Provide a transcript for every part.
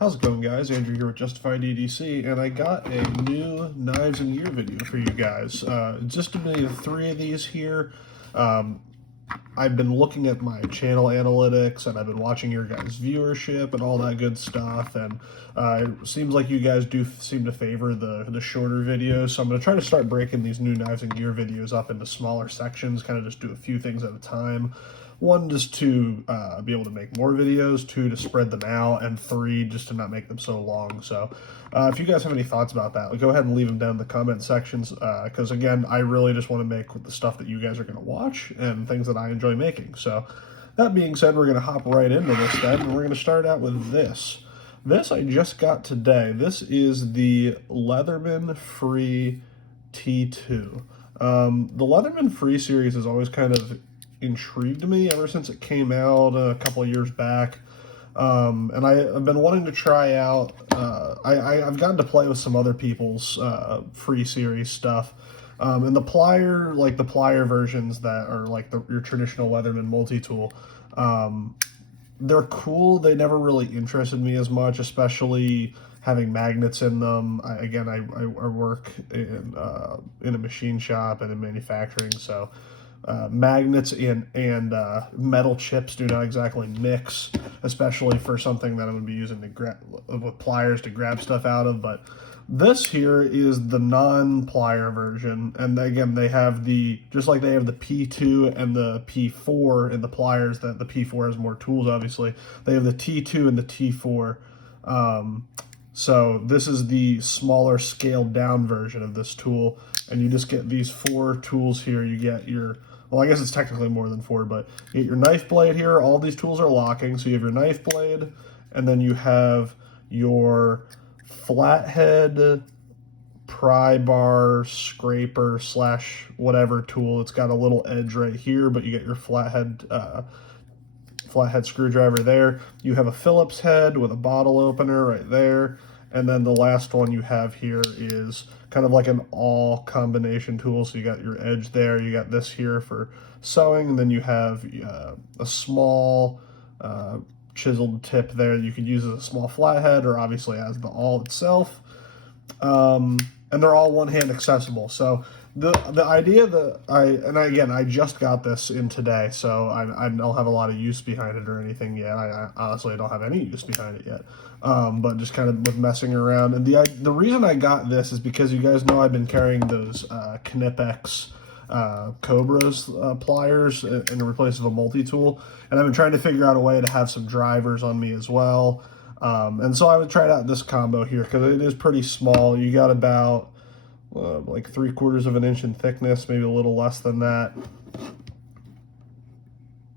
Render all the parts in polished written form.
How's it going, guys? Andrew here with Justified EDC, and I got a new Knives and Gear video for you guys. Just to be 3 of these here. I've been looking at my channel analytics, and I've been watching your guys' viewership and all that good stuff, and it seems like you guys do seem to favor the shorter videos, so I'm going to try to start breaking these new Knives and Gear videos up into smaller sections, kind of just do a few things at a time. 1, just to be able to make more videos, 2, to spread them out, and 3, just to not make them so long. So if you guys have any thoughts about that, go ahead and leave them down in the comment sections, because again, I really just want to make the stuff that you guys are going to watch and things that I enjoy making. So that being said, we're going to hop right into this then, and we're going to start out with this. This I just got today. This is the Leatherman Free T2. The Leatherman Free series is always kind of intrigued me ever since it came out a couple of years back, and I've been wanting to try out. I've gotten to play with some other people's free series stuff, and the plier versions that are like your traditional Leatherman multi-tool. They're cool. They never really interested me as much, especially having magnets in them. I work in a machine shop and in manufacturing, so magnets and metal chips do not exactly mix, especially for something that I'm going to be using with pliers to grab stuff out of. But this here is the non-plier version, and again, they have just like they have the P2 and the P4 in the pliers. That the P4 has more tools, obviously. They have the T2 and the T4. So this is the smaller, scaled down version of this tool, and you just get these 4 tools here. You get your, well, I guess it's technically more than 4, but you get your knife blade here. All these tools are locking, so you have your knife blade, and then you have your flathead pry bar scraper / whatever tool. It's got a little edge right here, but you get your flathead screwdriver there. You have a Phillips head with a bottle opener right there. And then the last one you have here is kind of like an all combination tool. So you got your edge there, you got this here for sewing, and then you have a small chiseled tip there that you could use as a small flathead, or obviously as the awl itself. And they're all one-hand accessible. So the idea that I just got this in today, so I don't have a lot of use behind it or anything yet. I honestly don't have any use behind it yet, but just kind of with messing around. And the reason I got this is because you guys know I've been carrying those Knipex Cobras pliers in replace of a multi-tool, and I've been trying to figure out a way to have some drivers on me as well. And so I would try out this combo here because it is pretty small. You got about like 3/4 of an inch in thickness, maybe a little less than that.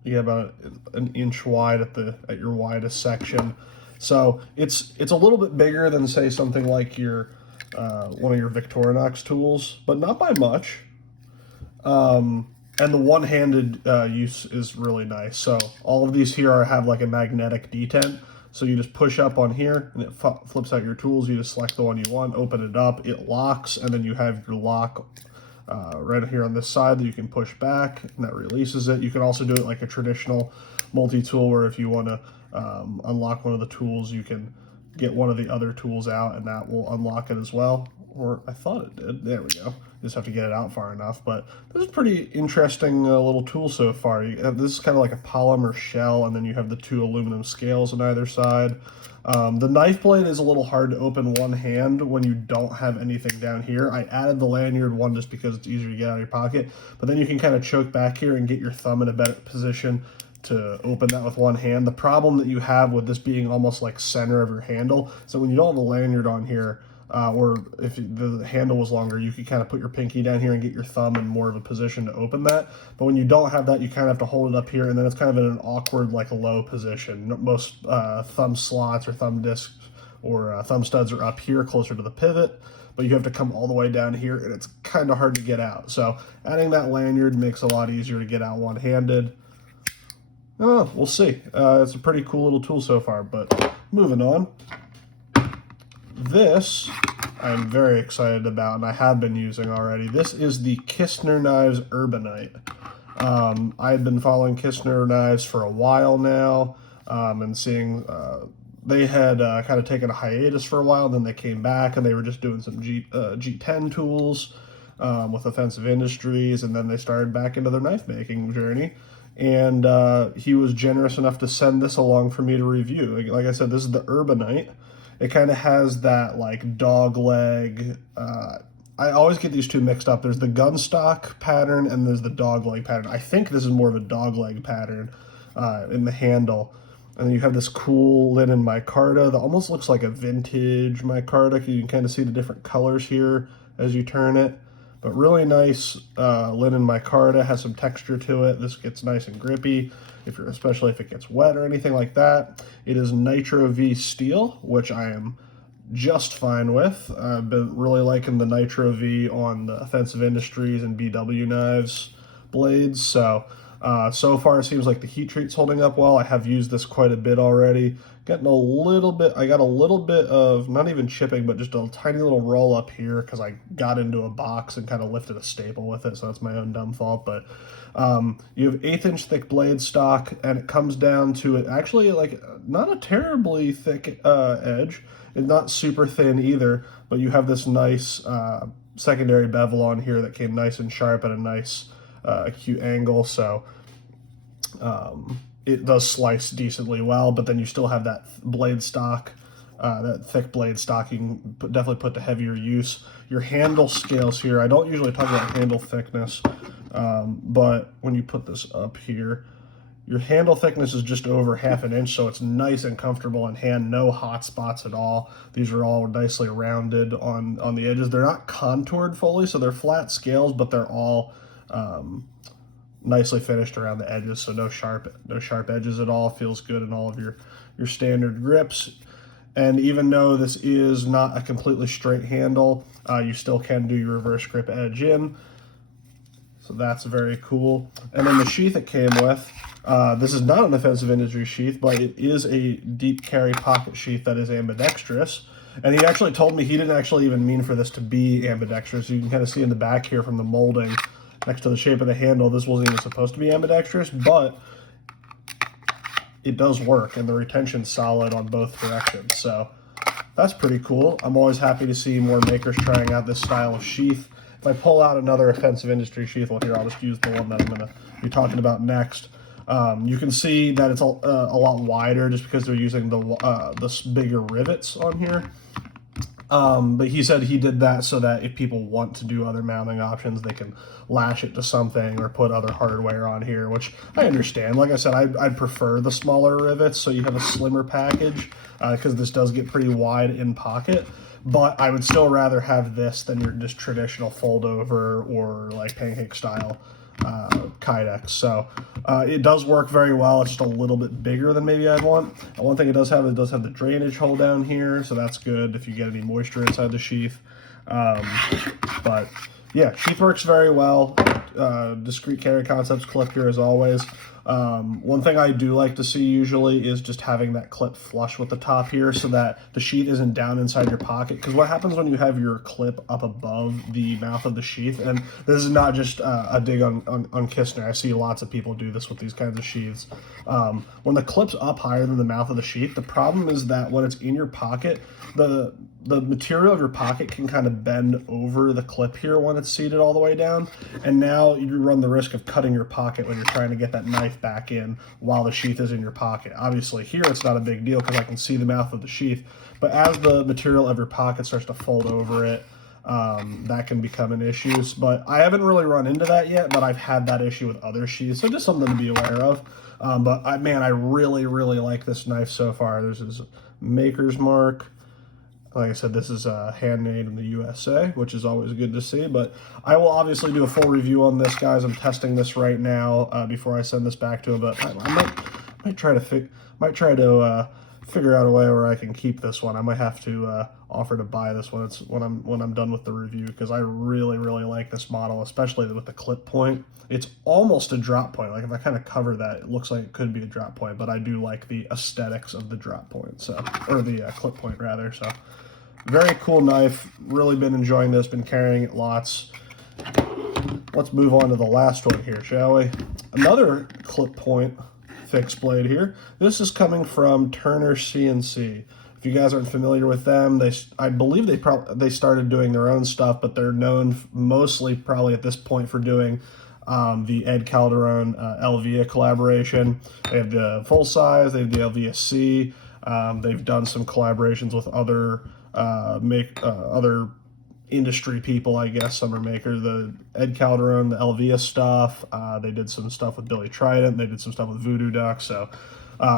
You get about an inch wide at your widest section. So it's a little bit bigger than, say, something like your one of your Victorinox tools, but not by much. And the one-handed use is really nice. So all of these here have like a magnetic detent. So you just push up on here, and it flips out your tools. You just select the one you want, open it up, it locks, and then you have your lock right here on this side that you can push back, and that releases it. You can also do it like a traditional multi-tool, where if you want to unlock one of the tools, you can get one of the other tools out, and that will unlock it as well. Or I thought it did. There we go. Just have to get it out far enough. But this is a pretty interesting little tool so far. This is kind of like a polymer shell, and then you have the 2 aluminum scales on either side. The knife blade is a little hard to open one hand when you don't have anything down here. I added the lanyard one just because it's easier to get out of your pocket, but then you can kind of choke back here and get your thumb in a better position to open that with one hand. The problem that you have with this being almost like center of your handle, so when you don't have a lanyard on here, or if the handle was longer, you could kind of put your pinky down here and get your thumb in more of a position to open that. But when you don't have that, you kind of have to hold it up here, and then it's kind of in an awkward, like, low position. Most thumb slots or thumb discs or thumb studs are up here closer to the pivot, but you have to come all the way down here, and it's kind of hard to get out. So adding that lanyard makes it a lot easier to get out one-handed. We'll see. It's a pretty cool little tool so far, but moving on. This I'm very excited about, and I have been using already. This is the Kistner Knives Urbanite. I've been following Kistner knives for a while now, and seeing they had kind of taken a hiatus for a while, and then they came back, and they were just doing some G10 tools with Offensive Industries, and then they started back into their knife making journey. And he was generous enough to send this along for me to review. Like I said, this is the Urbanite. It kind of has that like dog leg. I always get these two mixed up. There's the gun stock pattern and there's the dog leg pattern. I think this is more of a dog leg pattern in the handle. And then you have this cool linen micarta that almost looks like a vintage micarta. You can kind of see the different colors here as you turn it. But really nice linen micarta, has some texture to it. This gets nice and grippy, especially if it gets wet or anything like that. It is Nitro V steel, which I am just fine with. I've been really liking the Nitro V on the Offensive Industries and BW knives blades. So far it seems like the heat treat's holding up well. I have used this quite a bit already. I got a little bit of, not even chipping, but just a tiny little roll up here because I got into a box and kind of lifted a staple with it, so that's my own dumb fault. But you have 1/8 inch thick blade stock, and it comes down to actually like not a terribly thick edge. It's not super thin either, but you have this nice secondary bevel on here that came nice and sharp at a nice acute angle, so it does slice decently well, but then you still have that blade stock, that thick blade stock you can definitely put to heavier use. Your handle scales here, I don't usually talk about handle thickness, but when you put this up here, your handle thickness is just over 1/2 inch, so it's nice and comfortable in hand, no hot spots at all. These are all nicely rounded on the edges. They're not contoured fully, so they're flat scales, but they're all nicely finished around the edges, so no sharp edges at all. Feels good in all of your standard grips. And even though this is not a completely straight handle, you still can do your reverse grip edge in. So that's very cool. And then the sheath it came with, this is not an Offensive Industry sheath, but it is a deep carry pocket sheath that is ambidextrous. And he actually told me he didn't actually even mean for this to be ambidextrous. You can kind of see in the back here from the molding, next to the shape of the handle, this wasn't even supposed to be ambidextrous, but it does work, and the retention's solid on both directions. So that's pretty cool. I'm always happy to see more makers trying out this style of sheath. If I pull out another Offensive Industry sheath, well, here, I'll just use the one that I'm going to be talking about next. You can see that it's a lot wider just because they're using the bigger rivets on here. But he said he did that so that if people want to do other mounting options, they can lash it to something or put other hardware on here, which I understand. Like I said, I'd prefer the smaller rivets so you have a slimmer package because this does get pretty wide in pocket. But I would still rather have this than your just traditional fold over or like pancake style Kydex. So it does work very well. It's just a little bit bigger than maybe I'd want. And one thing it does have the drainage hole down here, so that's good if you get any moisture inside the sheath. But yeah, sheath works very well. Discrete carry concepts clip here as always. One thing I do like to see usually is just having that clip flush with the top here so that the sheath isn't down inside your pocket. Because what happens when you have your clip up above the mouth of the sheath, and this is not just a dig on Kistner, I see lots of people do this with these kinds of sheaths. When the clip's up higher than the mouth of the sheath, the problem is that when it's in your pocket, the material of your pocket can kind of bend over the clip here when it's seated all the way down, and now you run the risk of cutting your pocket when you're trying to get that knife back in while the sheath is in your pocket. Obviously here it's not a big deal because I can see the mouth of the sheath, but as the material of your pocket starts to fold over it, that can become an issue. But I haven't really run into that yet, but I've had that issue with other sheaths, so just something to be aware of. But I really like this knife so far. There's this maker's mark. Like I said, this is handmade in the USA, which is always good to see. But I will obviously do a full review on this, guys. I'm testing this right now before I send this back to him. But I might try to figure out a way where I can keep this one. I might have to offer to buy this one when I'm done with the review, because I really like this model, especially with the clip point. It's almost a drop point. Like if I kind of cover that, it looks like it could be a drop point. But I do like the aesthetics of the drop point, so, or the clip point rather. So. Very cool knife. Really been enjoying this. Been carrying it lots. Let's move on to the last one here, shall we? Another clip point fixed blade here. This is coming from Turner CNC. If you guys aren't familiar with them, I believe they started doing their own stuff, but they're known mostly probably at this point for doing the Ed Calderon Elvia collaboration. They have the full size, they have the Elvia C. They've done some collaborations with other other industry people, I guess, summer makers. The Ed Calderon, the Elvia stuff. They did some stuff with Billy Trident. They did some stuff with Voodoo Duck. So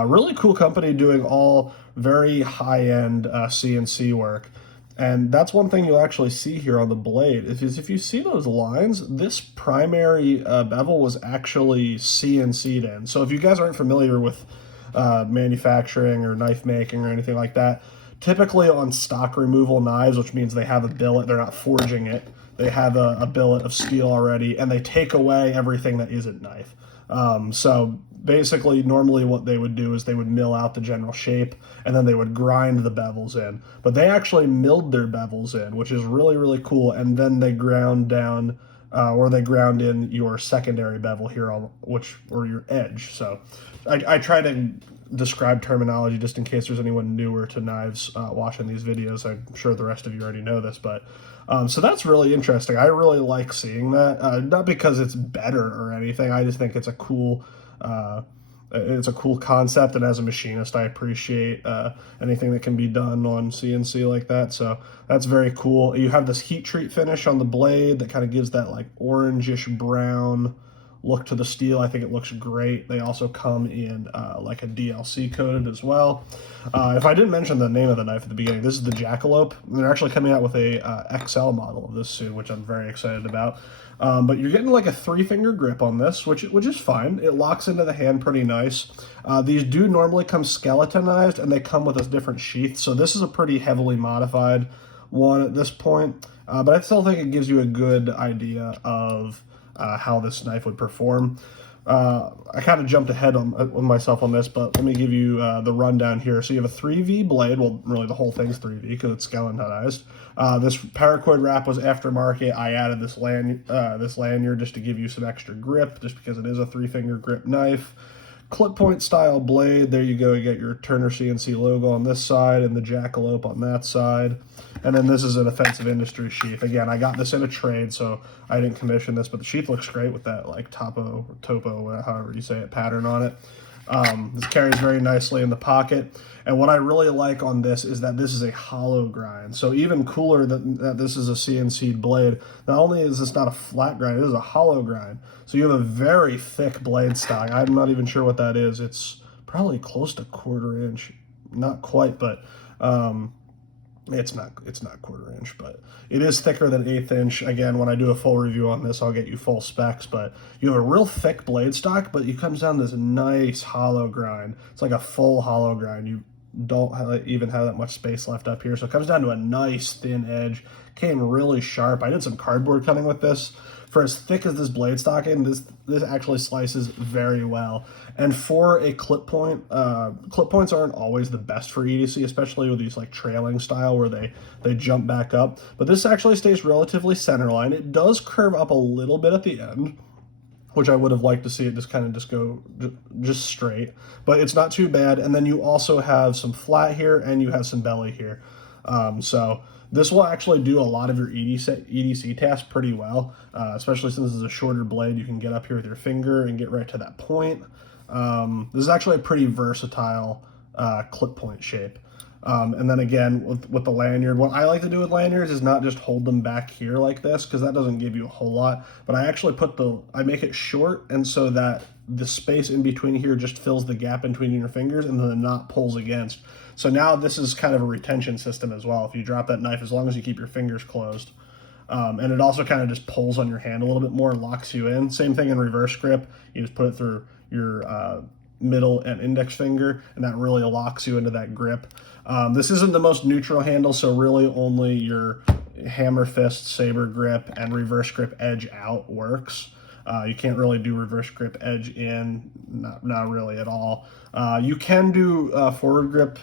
really cool company doing all very high-end CNC work. And that's one thing you'll actually see here on the blade, is if you see those lines, this primary bevel was actually CNC'd in. So if you guys aren't familiar with manufacturing or knife making or anything like that, typically on stock removal knives, which means they have a billet, they're not forging it, they have a billet of steel already, and they take away everything that isn't knife. So basically, normally what they would do is they would mill out the general shape, and then they would grind the bevels in. But they actually milled their bevels in, which is really, really cool, and then they ground down, or they ground in your secondary bevel here, or your edge. So I try to describe terminology just in case there's anyone newer to knives watching these videos. I'm sure the rest of you already know this, but so that's really interesting. I really like seeing that, not because it's better or anything. I just think it's a cool concept, and as a machinist, I appreciate anything that can be done on CNC like that. So that's very cool. You have this heat treat finish on the blade that kind of gives that like orangish brown look to the steel. I think it looks great. They also come in like a DLC coated as well. If I didn't mention the name of the knife at the beginning, this is the Jackalope. They're actually coming out with a XL model of this soon, which I'm very excited about. But you're getting like a 3-finger grip on this, which is fine. It locks into the hand pretty nice. These do normally come skeletonized, and they come with a different sheath. So this is a pretty heavily modified one at this point. But I still think it gives you a good idea of how this knife would perform. I kind of jumped ahead on myself on this, but let me give you the rundown here. So you have a 3V blade. Well, really the whole thing's 3V because it's skeletonized. This paracord wrap was aftermarket. I added this lanyard just to give you some extra grip, just because it is a 3-finger grip knife. Clip point style blade. There you go. You get your Turner CNC logo on this side and the Jackalope on that side. And then this is an Offensive Industry sheath. Again, I got this in a trade, so I didn't commission this, but the sheath looks great with that like topo, however you say it, pattern on it. This carries very nicely in the pocket. And what I really like on this is that this is a hollow grind. So even cooler that this is a CNC blade, not only is this not a flat grind, it is a hollow grind. So you have a very thick blade stock. I'm not even sure what that is. It's probably close to 1/4 inch. Not quite, but it's not 1/4 inch, but it is thicker than 1/8 inch. Again, when I do a full review on this, I'll get you full specs, but you have a real thick blade stock, but it comes down this nice hollow grind. It's like a full hollow grind. You don't even have that much space left up here, so it comes down to a nice thin edge. Came really sharp. I did some cardboard cutting with this. For as thick as this blade stock is, this actually slices very well. And for a clip point, clip points aren't always the best for EDC, especially with these like trailing style where they jump back up. But this actually stays relatively centerline. It does curve up a little bit at the end, which I would have liked to see it just go straight. But it's not too bad. And then you also have some flat here, and you have some belly here. So this will actually do a lot of your EDC tasks pretty well, especially since this is a shorter blade. You can get up here with your finger and get right to that point. This is actually a pretty versatile clip point shape. And then again, with the lanyard, what I like to do with lanyards is not just hold them back here like this, because that doesn't give you a whole lot, but I actually I make it short, and so that the space in between here just fills the gap between your fingers, and then the knot pulls against. So now this is kind of a retention system as well. If you drop that knife, as long as you keep your fingers closed. And it also kind of just pulls on your hand a little bit more, locks you in. Same thing in reverse grip. You just put it through your middle and index finger, and that really locks you into that grip. This isn't the most neutral handle, so really only your hammer fist, saber grip, and reverse grip edge out works. You can't really do reverse grip edge in, not really at all. You can do forward grip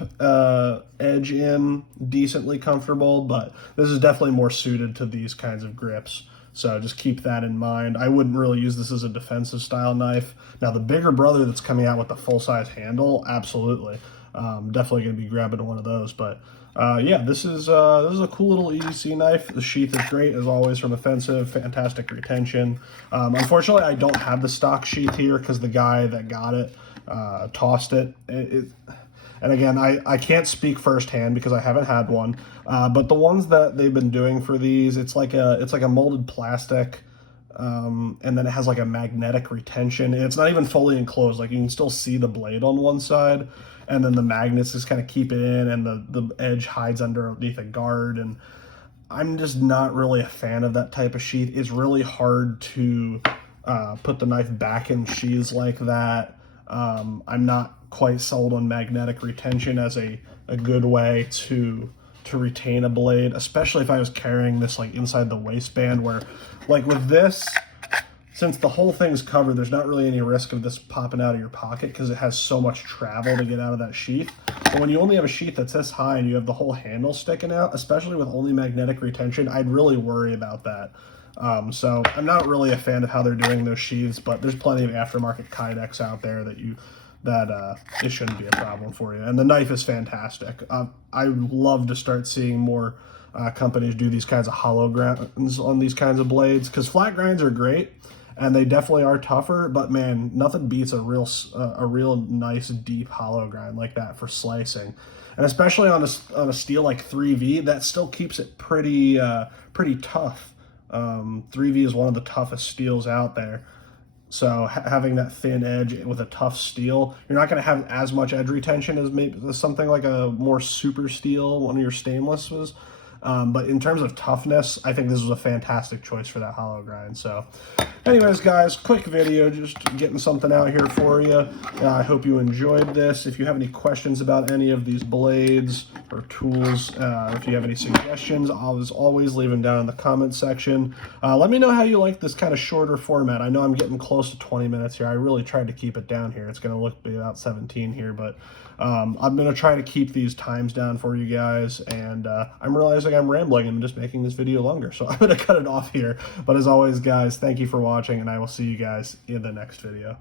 edge in decently comfortable, but this is definitely more suited to these kinds of grips. So just keep that in mind. I wouldn't really use this as a defensive style knife. Now the bigger brother that's coming out with the full-size handle, absolutely. Definitely going to be grabbing one of those. But yeah, this is a cool little EDC knife. The sheath is great, as always, from Offensive. Fantastic retention. Unfortunately, I don't have the stock sheath here because the guy that got it tossed it. And again, I can't speak firsthand because I haven't had one. But the ones that they've been doing for these, it's like a molded plastic, and then it has like a magnetic retention. And it's not even fully enclosed. Like you can still see the blade on one side, and then the magnets just kind of keep it in, and the edge hides underneath a guard. And I'm just not really a fan of that type of sheath. It's really hard to put the knife back in sheaths like that. I'm not quite sold on magnetic retention as a good way to retain a blade, especially if I was carrying this like inside the waistband, where like with this, since the whole thing's covered, there's not really any risk of this popping out of your pocket because it has so much travel to get out of that sheath. But when you only have a sheath that's this high and you have the whole handle sticking out, especially with only magnetic retention, I'd really worry about that. So I'm not really a fan of how they're doing those sheaths, but there's plenty of aftermarket Kydex out there that it shouldn't be a problem for you. And the knife is fantastic. I love to start seeing more companies do these kinds of hollow grinds on these kinds of blades, because flat grinds are great and they definitely are tougher, but man, nothing beats a real nice deep hollow grind like that for slicing. And especially on a steel like 3V, that still keeps it pretty tough. 3V is one of the toughest steels out there. So having that thin edge with a tough steel, you're not going to have as much edge retention as maybe something like a more super steel, one of your stainless was. But in terms of toughness, I think this was a fantastic choice for that hollow grind. So anyways, guys, quick video, just getting something out here for you. I hope you enjoyed this. If you have any questions about any of these blades or tools, if you have any suggestions, I'll always leave them down in the comment section. Let me know how you like this kind of shorter format. I know I'm getting close to 20 minutes here. I really tried to keep it down here. It's going to be about 17 here, but I'm going to try to keep these times down for you guys, and I'm realizing I'm rambling and just making this video longer, so I'm going to cut it off here. But as always, guys, thank you for watching, and I will see you guys in the next video.